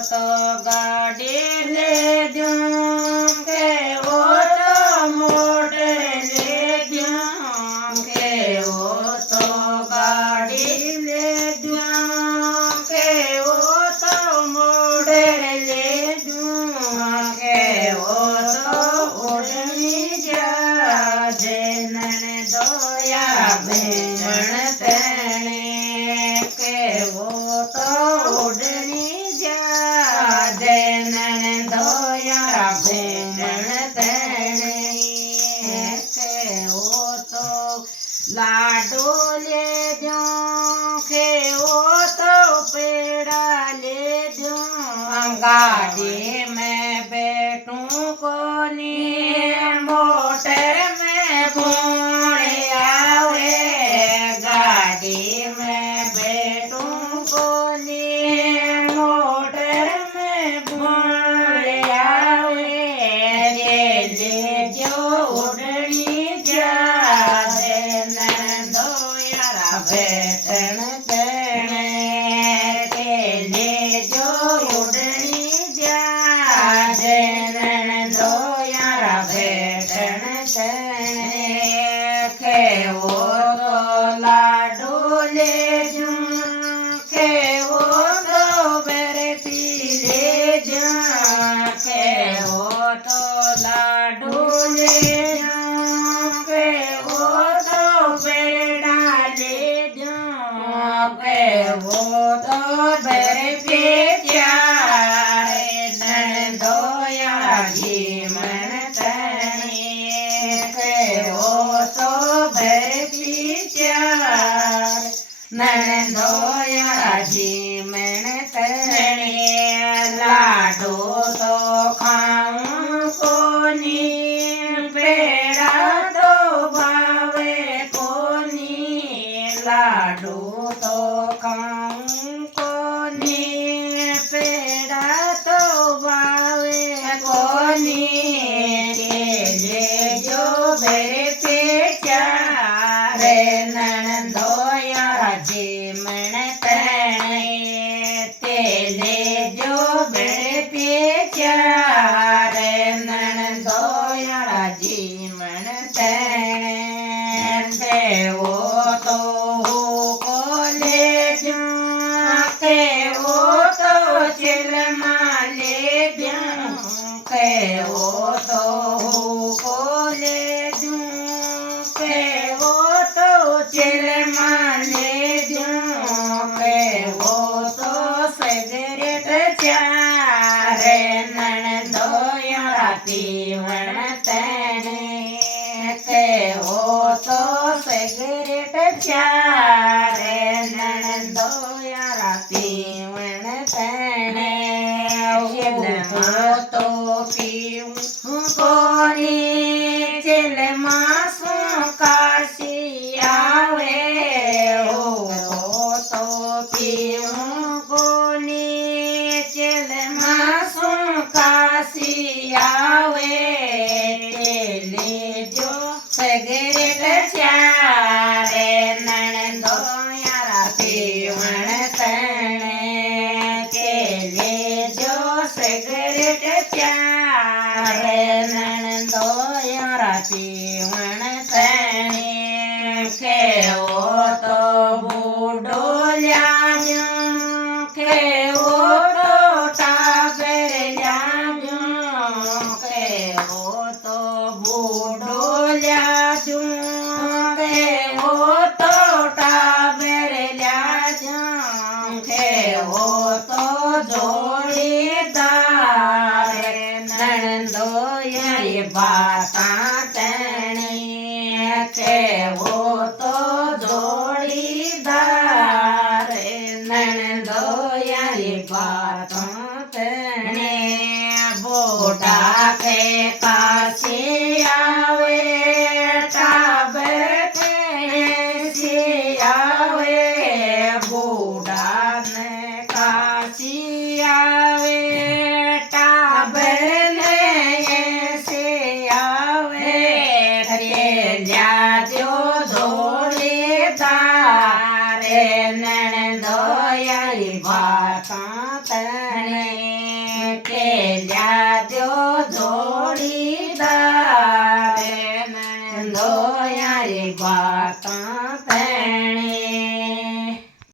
તો ગાડી લેજો કેવો તો મોટે લેજો કેવો તો ગાડી લેજો કેવો તો મોટે લેજો કેવો તો ઓઢણી જાજે નણદોયા ભેણ તેણે કેવો તો ઓઢણી જાજે નણદોયા ભેણ તેણે કેવો તો લાડો લેજો કેવો તો પેડા લેજો गाड़ी में बैठूं कोनी मोटर में भूण आवे गाड़ी में बैठूं कोनी मोटर में भूण आवे ले जो उड़नी जाए नंदोयारा बैठन तेणे ले जो उड़नी जाए नंदोयारा बैठन तेणे केवो तो लाडू लेजू केवो तो बर्फी लेजा केवो तो लाडू लेजू केवो तो पेड़ा लेजू केवो तो बर्फी चारे नंदोयारा जीवन तणे केवो तो बर्फी चार नंदोयारा जीवन तणे लाडो तो खाऊं कोनी पेड़ा तो भावे कोनी लाडू तो खाऊं कोनी पेड़ा तो भावे कोनी ले जो मेरे पेचारे नंदोयारा जीवन तणे तेले जो मेरे पेचारे नंदोयारा जीवन तणे देवो तो को लेजो केवो तो चिलमा लेजो केवो तो को लेजो केवो तो चिलमा लेजो केवो तो सिगरेट चारे नंदोयारा पीवण तेणे केवो तो सिगरेट चारे नंदोयारा पीवण तेणे चिलमा तो पीऊं कोनी चिलमा सु काशी आवे हो तो पीऊं कोनी चिलमा सु काशी आवे ले जो सिगरेट चारे नंदोयारा पीवण तणे ले जो सिगरेट चारे नंदोयारा पीवण तणे केवो तो बूढ़ो ल्याजो केवो तो टाबर ल्याजो केवो तो बूढ़ो ल्याजो केवो तो टाबर ल्याजो केवो तो जोड़ीदार नंदोयारी बाता तणे केवो तो जोड़ीदार नंदोयारी बाता तणे बोटा के काशी आवे टाबर कैसी आवे बूढ़ा ने काशी आवे टाबर ने ऐसे आवे ल्या जो जोड़ीदार नंदोयारी बाता કેલ્યા જો જોડીદાર દોયારી બાતા તેણે